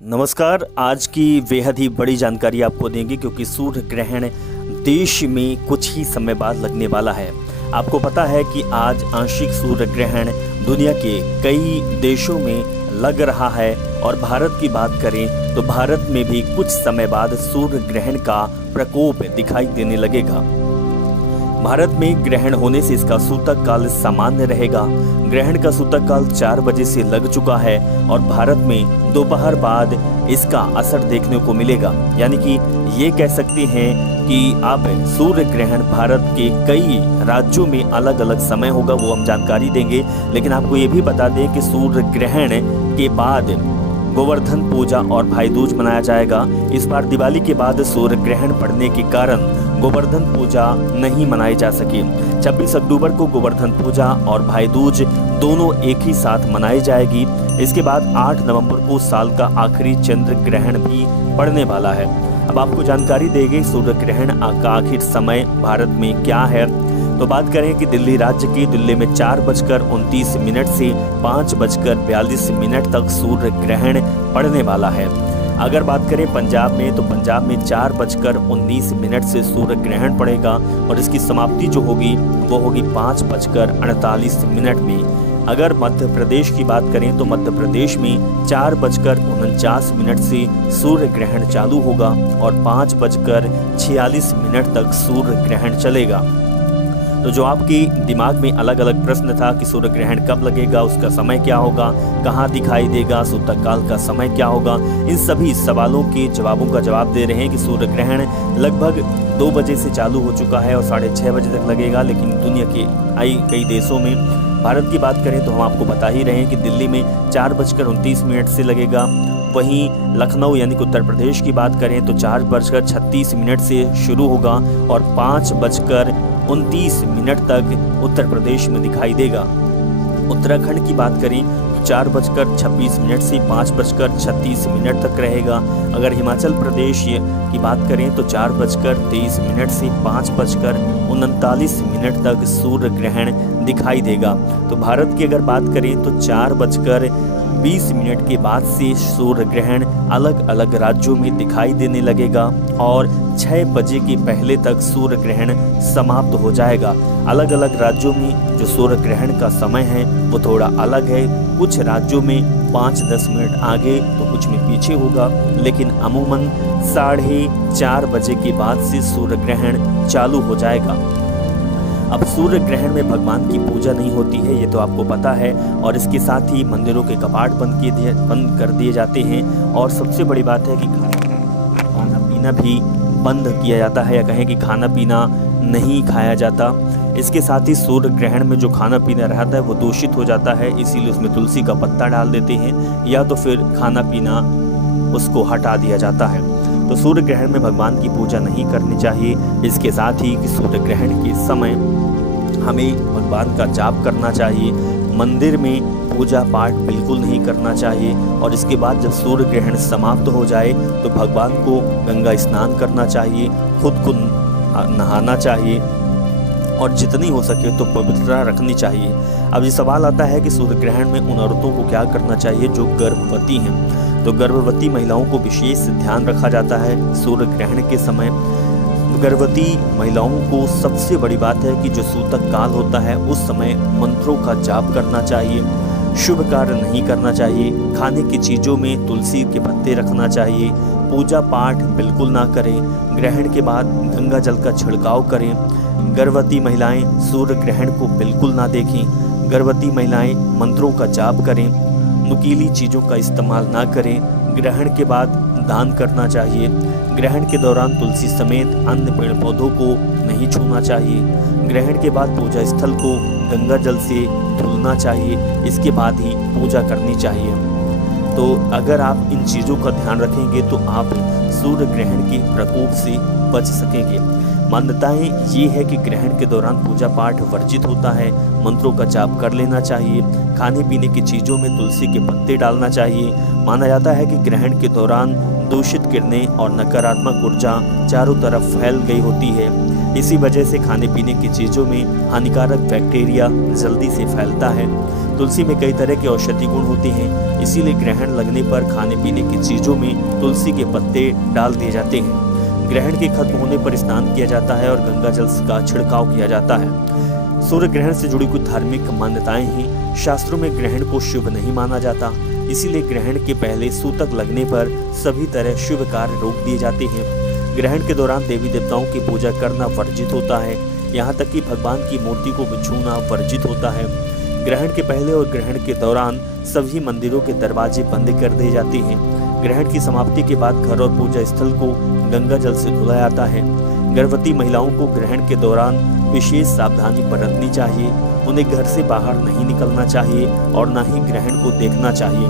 नमस्कार। आज की बेहद ही बड़ी जानकारी आपको देंगे क्योंकि सूर्य ग्रहण देश में कुछ ही समय बाद लगने वाला है। आपको पता है कि आज आंशिक सूर्य ग्रहण दुनिया के कई देशों में लग रहा है और भारत की बात करें तो भारत में भी कुछ समय बाद सूर्य ग्रहण का प्रकोप दिखाई देने लगेगा। भारत में ग्रहण होने से इसका सूतक काल सामान्य रहेगा। ग्रहण का सूतक काल 4 बजे से लग चुका है और भारत में दोपहर बाद इसका असर देखने को मिलेगा। यानी कि ये कह सकते हैं कि अब सूर्य ग्रहण भारत के कई राज्यों में अलग अलग समय होगा, वो हम जानकारी देंगे। लेकिन आपको ये भी बता दें कि सूर्य ग्रहण के बाद गोवर्धन पूजा और भाई दूज मनाया जाएगा। इस बार दिवाली के बाद सूर्य ग्रहण पड़ने के कारण गोवर्धन पूजा नहीं मनाई जा सकी। 26 अक्टूबर को गोवर्धन पूजा और भाई दूज दोनों एक ही साथ मनाई जाएगी। इसके बाद 8 नवंबर को साल का आखिरी चंद्र ग्रहण भी पड़ने वाला है। अब आपको जानकारी देंगे सूर्य ग्रहण का आखिर समय भारत में क्या है। तो बात करें कि दिल्ली राज्य की दिल्ली में 4:29 से 5:42 तक सूर्य ग्रहण पड़ने वाला है। अगर बात करें पंजाब में तो पंजाब में 4:19 से सूर्य ग्रहण पड़ेगा और इसकी समाप्ति जो होगी वो होगी 5:48 में। अगर मध्य प्रदेश की बात करें तो मध्य प्रदेश में 4:49 से सूर्य ग्रहण चालू होगा और 5:46 तक सूर्य ग्रहण चलेगा। तो जो आपके दिमाग में अलग अलग प्रश्न था कि सूर्य ग्रहण कब लगेगा, उसका समय क्या होगा, कहाँ दिखाई देगा, सूतक काल का समय क्या होगा, इन सभी सवालों के जवाबों का जवाब दे रहे हैं कि सूर्य ग्रहण लगभग 2 बजे से चालू हो चुका है और 6:30 बजे तक लगेगा। लेकिन दुनिया के कई देशों में, भारत की बात करें तो हम आपको बता ही रहे हैं कि दिल्ली में 4:29 से लगेगा। वहीं लखनऊ यानी कि उत्तर प्रदेश की बात करें तो 4:36 से शुरू होगा और 5:29 तक उत्तर प्रदेश में दिखाई देगा। उत्तराखंड की बात करें तो 4:26 से 5:36 तक रहेगा। अगर हिमाचल प्रदेश की बात करें तो 4:23 से 5:39 तक सूर्य ग्रहण दिखाई देगा। तो भारत की अगर बात करें तो 4:20 के बाद से सूर्य ग्रहण अलग अलग राज्यों में दिखाई देने लगेगा और 6 बजे के पहले तक सूर्य ग्रहण समाप्त हो जाएगा। अलग अलग राज्यों में जो सूर्य ग्रहण का समय है वो थोड़ा अलग है। कुछ राज्यों में 5-10 मिनट आगे तो कुछ में पीछे होगा, लेकिन अमूमन 4:30 बजे के बाद से सूर्य ग्रहण चालू हो जाएगा। अब सूर्य ग्रहण में भगवान की पूजा नहीं होती है, ये तो आपको पता है, और इसके साथ ही मंदिरों के कपाट बंद कर दिए जाते हैं और सबसे बड़ी बात है कि खाना पीना भी बंद किया जाता है, या कहें कि खाना पीना नहीं खाया जाता। इसके साथ ही सूर्य ग्रहण में जो खाना पीना रहता है वो दूषित हो जाता है, इसीलिए उसमें तुलसी का पत्ता डाल देते हैं या तो फिर खाना पीना उसको हटा दिया जाता है। तो सूर्य ग्रहण में भगवान की पूजा नहीं करनी चाहिए। इसके साथ ही कि सूर्य ग्रहण के समय हमें भगवान का जाप करना चाहिए, मंदिर में पूजा पाठ बिल्कुल नहीं करना चाहिए। और इसके बाद जब सूर्य ग्रहण समाप्त हो जाए तो भगवान को गंगा स्नान करना चाहिए, खुद को नहाना चाहिए और जितनी हो सके तो पवित्रता रखनी चाहिए। अब ये सवाल आता है कि सूर्य ग्रहण में उन औरतों को क्या करना चाहिए जो गर्भवती हैं। तो गर्भवती महिलाओं को विशेष ध्यान रखा जाता है सूर्य ग्रहण के समय। गर्भवती महिलाओं को सबसे बड़ी बात है कि जो सूतक काल होता है उस समय मंत्रों का जाप करना चाहिए, शुभ कार्य नहीं करना चाहिए, खाने की चीज़ों में तुलसी के पत्ते रखना चाहिए, पूजा पाठ बिल्कुल ना करें, ग्रहण के बाद गंगा जल का छिड़काव करें। गर्भवती महिलाएं सूर्य ग्रहण को बिल्कुल ना देखें। गर्भवती महिलाएं मंत्रों का जाप करें, नुकीली चीज़ों का इस्तेमाल ना करें। ग्रहण के बाद दान करना चाहिए। ग्रहण के दौरान तुलसी समेत अन्य पेड़ पौधों को नहीं छूना चाहिए। ग्रहण के बाद पूजा स्थल को गंगा जल से धुलना चाहिए, इसके बाद ही पूजा करनी चाहिए। तो अगर आप इन चीज़ों का ध्यान रखेंगे तो आप सूर्य ग्रहण के प्रकोप से बच सकेंगे। मान्यताएं ये है कि ग्रहण के दौरान पूजा पाठ वर्जित होता है, मंत्रों का जाप कर लेना चाहिए, खाने पीने की चीज़ों में तुलसी के पत्ते डालना चाहिए। माना जाता है कि ग्रहण के दौरान दूषित किरणें और नकारात्मक ऊर्जा चारों तरफ फैल गई होती है। इसी वजह से खाने पीने की चीज़ों में हानिकारक बैक्टीरिया जल्दी से फैलता है। तुलसी में कई तरह के औषधि गुण होते हैं, इसीलिए ग्रहण लगने पर खाने पीने की चीज़ों में तुलसी के पत्ते डाल दिए जाते हैं। ग्रहण के खत्म होने पर स्नान किया जाता है और गंगा जल का छिड़काव किया जाता है। सूर्य ग्रहण से जुड़ी कुछ धार्मिक मान्यताएं हैं। शास्त्रों में ग्रहण को शुभ नहीं माना जाता, इसीलिए ग्रहण के पहले सूतक लगने पर सभी तरह शुभ कार्य रोक दिए जाते हैं। ग्रहण के दौरान देवी देवताओं की पूजा करना वर्जित होता है, यहाँ तक कि भगवान की मूर्ति को भी छूना वर्जित होता है। ग्रहण के पहले और ग्रहण के दौरान सभी मंदिरों के दरवाजे बंद कर दिए जाते हैं। ग्रहण की समाप्ति के बाद घर और पूजा स्थल को गंगा जल से धुला जाता है। गर्भवती महिलाओं को ग्रहण के दौरान विशेष सावधानी बरतनी चाहिए। उन्हें घर से बाहर नहीं निकलना चाहिए और न ही ग्रहण को देखना चाहिए।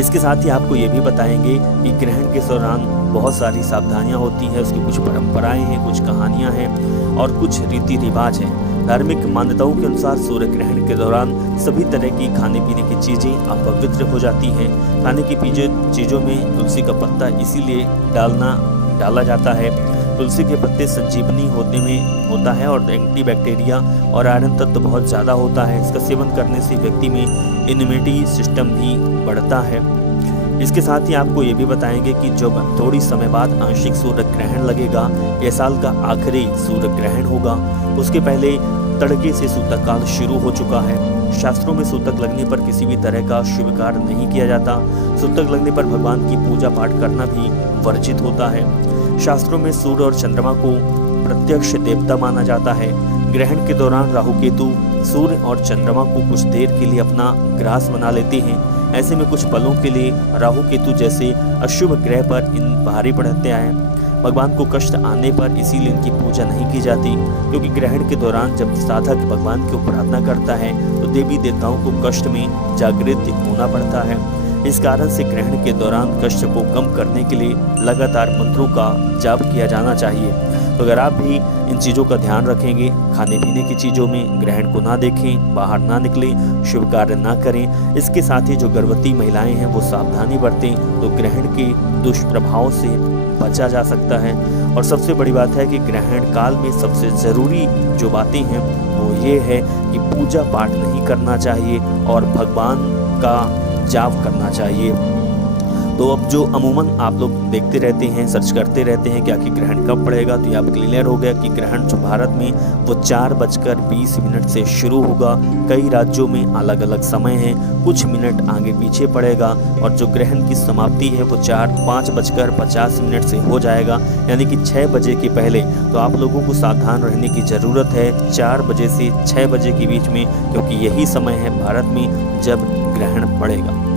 इसके साथ ही आपको ये भी बताएंगे कि ग्रहण के दौरान बहुत सारी सावधानियां होती हैं, उसकी कुछ परंपराएं हैं, कुछ कहानियां हैं और कुछ रीति रिवाज हैं। धार्मिक मान्यताओं के अनुसार सूर्य ग्रहण के दौरान सभी तरह की खाने पीने की चीज़ें अपवित्र हो जाती हैं। खाने की चीज़ों में तुलसी का पत्ता इसीलिए डाला जाता है। तुलसी के पत्ते संजीवनी होता है और एंटीबैक्टीरिया और आयरन तत्व बहुत ज़्यादा होता है। इसका सेवन करने से व्यक्ति में इम्यूनिटी सिस्टम भी बढ़ता है। इसके साथ ही आपको ये भी बताएंगे कि जब थोड़ी समय बाद आंशिक सूर्य ग्रहण लगेगा, यह साल का आखिरी सूर्य ग्रहण होगा। उसके पहले तड़के से सूतक काल शुरू हो चुका है। शास्त्रों में सूतक लगने पर किसी भी तरह का शुभ कार्य नहीं किया जाता। सूतक लगने पर भगवान की पूजा पाठ करना भी वर्जित होता है। शास्त्रों में सूर्य और चंद्रमा को प्रत्यक्ष देवता माना जाता है। ग्रहण के दौरान राहु केतु सूर्य और चंद्रमा को कुछ देर के लिए अपना ग्रास बना लेते हैं। ऐसे में कुछ पलों के लिए राहु केतु जैसे अशुभ ग्रह पर इन भारी पड़ते हैं। भगवान को कष्ट आने पर इसीलिए इनकी पूजा नहीं की जाती, क्योंकि ग्रहण के दौरान जब साधक भगवान की प्रार्थना करता है तो देवी देवताओं को कष्ट में जागृत होना पड़ता है। इस कारण से ग्रहण के दौरान कष्ट को कम करने के लिए लगातार मंत्रों का जाप किया जाना चाहिए। तो अगर आप भी इन चीज़ों का ध्यान रखेंगे, खाने पीने की चीज़ों में ग्रहण को ना देखें, बाहर ना निकलें, शुभ कार्य ना करें, इसके साथ ही जो गर्भवती महिलाएं हैं वो सावधानी बरतें, तो ग्रहण के दुष्प्रभाव से बचा जा सकता है। और सबसे बड़ी बात है कि ग्रहण काल में सबसे ज़रूरी जो बातें हैं वो ये है कि पूजा पाठ नहीं करना चाहिए और भगवान का जाप करना चाहिए। तो अब जो अमूमन आप लोग देखते रहते हैं, सर्च करते रहते हैं कि आखिर ग्रहण कब पड़ेगा, तो ये अब क्लियर हो गया कि ग्रहण जो भारत में वो 4:20 से शुरू होगा। कई राज्यों में अलग अलग समय है, कुछ मिनट आगे पीछे पड़ेगा और जो ग्रहण की समाप्ति है वो 5:50 से हो जाएगा, यानी कि 6 बजे के पहले। तो आप लोगों को सावधान रहने की ज़रूरत है 4 बजे से 6 बजे के बीच में, क्योंकि यही समय है भारत में जब ग्रहण पड़ेगा।